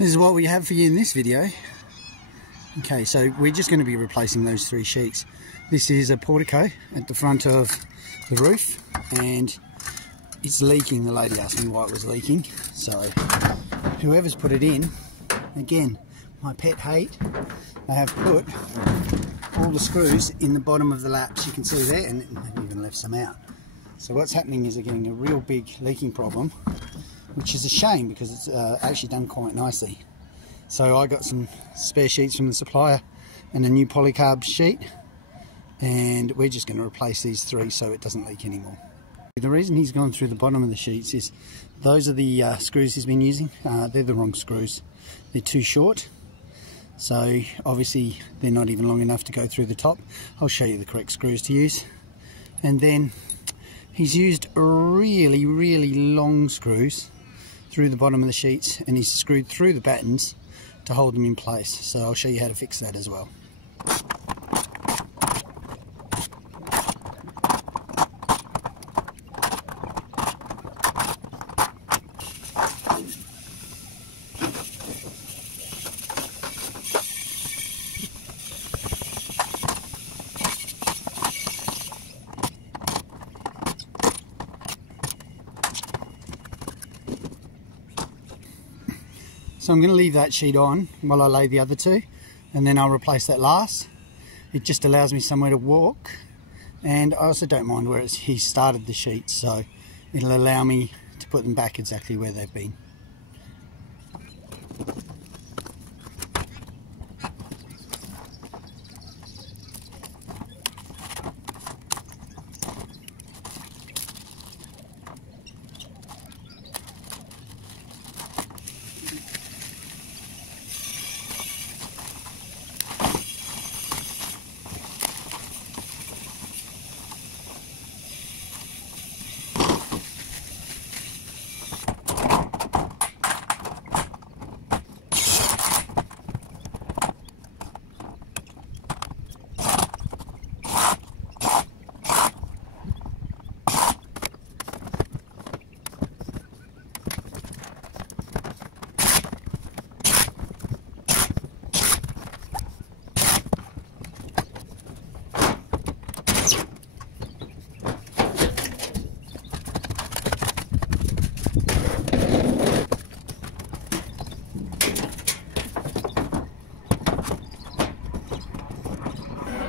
This is what we have for you in this video. Okay, so we're just going to be replacing those 3 sheets. This is a portico at the front of the roof, and it's leaking. The lady asked me why it was leaking, so whoever's put it in, again, my pet hate, they have put all the screws in the bottom of the laps. You can see there, and they've even left some out. So what's happening is they're getting a real big leaking problem, which is a shame because it's actually done quite nicely. So I got some spare sheets from the supplier and a new polycarb sheet, and we're just going to replace these 3 so it doesn't leak anymore. The reason he's gone through the bottom of the sheets is those are the screws he's been using. They're the wrong screws. They're too short, so obviously they're not even long enough to go through the top. I'll show you the correct screws to use. And then he's used really long screws through the bottom of the sheets, and he's screwed through the battens to hold them in place. So I'll show you how to fix that as well. So I'm going to leave that sheet on while I lay the other 2, and then I'll replace that last. It just allows me somewhere to walk, and I also don't mind where he started the sheets, so it'll allow me to put them back exactly where they've been.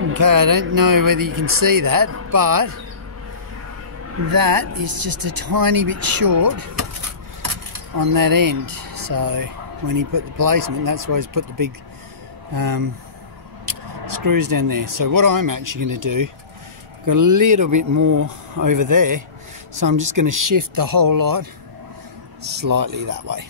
Okay, I don't know whether you can see that, but that is just a tiny bit short on that end. So when he put the placement, that's why he's put the big screws down there. So what I'm actually going to do, I've got a little bit more over there, so I'm just going to shift the whole lot slightly that way.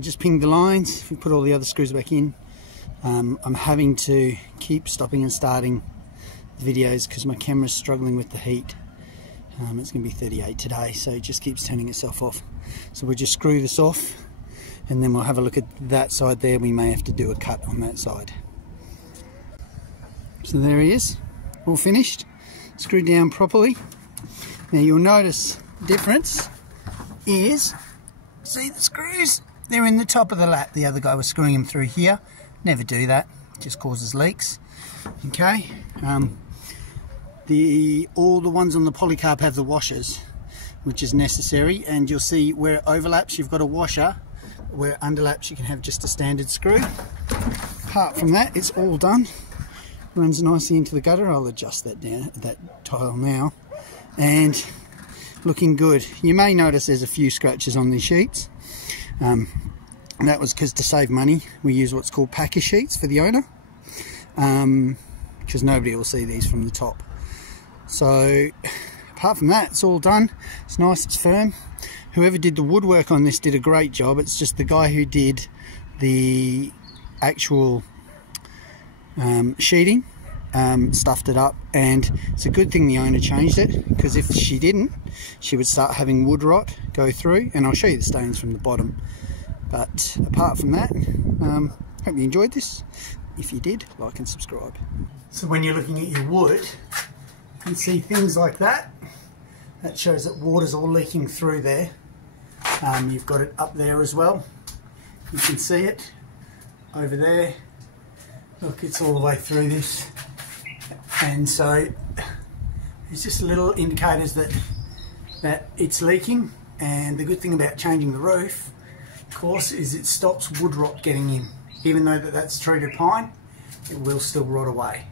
Just pinged the lines, we put all the other screws back in. I'm having to keep stopping and starting the videos because my camera's struggling with the heat. It's going to be 38 today, so it just keeps turning itself off. So we'll just screw this off, and then we'll have a look at that side there. We may have to do a cut on that side. So there he is, all finished, screwed down properly. Now you'll notice the difference is, see the screws? They're in the top of the lap. The other guy was screwing them through here. Never do that, it just causes leaks. Okay, all the ones on the polycarb have the washers, which is necessary, and you'll see where it overlaps you've got a washer, where it underlaps you can have just a standard screw. Apart from that, it's all done. Runs nicely into the gutter. I'll adjust that down, that tile now, and looking good. You may notice there's a few scratches on these sheets. That was because, to save money, we use what's called packer sheets for the owner, because nobody will see these from the top. So apart from that, it's all done. It's nice, it's firm. Whoever did the woodwork on this did a great job. It's just the guy who did the actual sheeting, stuffed it up, and it's a good thing the owner changed it, because if she didn't, she would start having wood rot go through, and I'll show you the stains from the bottom. But apart from that, hope you enjoyed this. If you did, like and subscribe. So when you're looking at your wood, you can see things like that. That shows that water's all leaking through there. You've got it up there as well. You can see it over there. Look, it's all the way through this. And so it's just little indicators that it's leaking. And the good thing about changing the roof, of course, is it stops wood rot getting in. Even though that's treated pine, it will still rot away.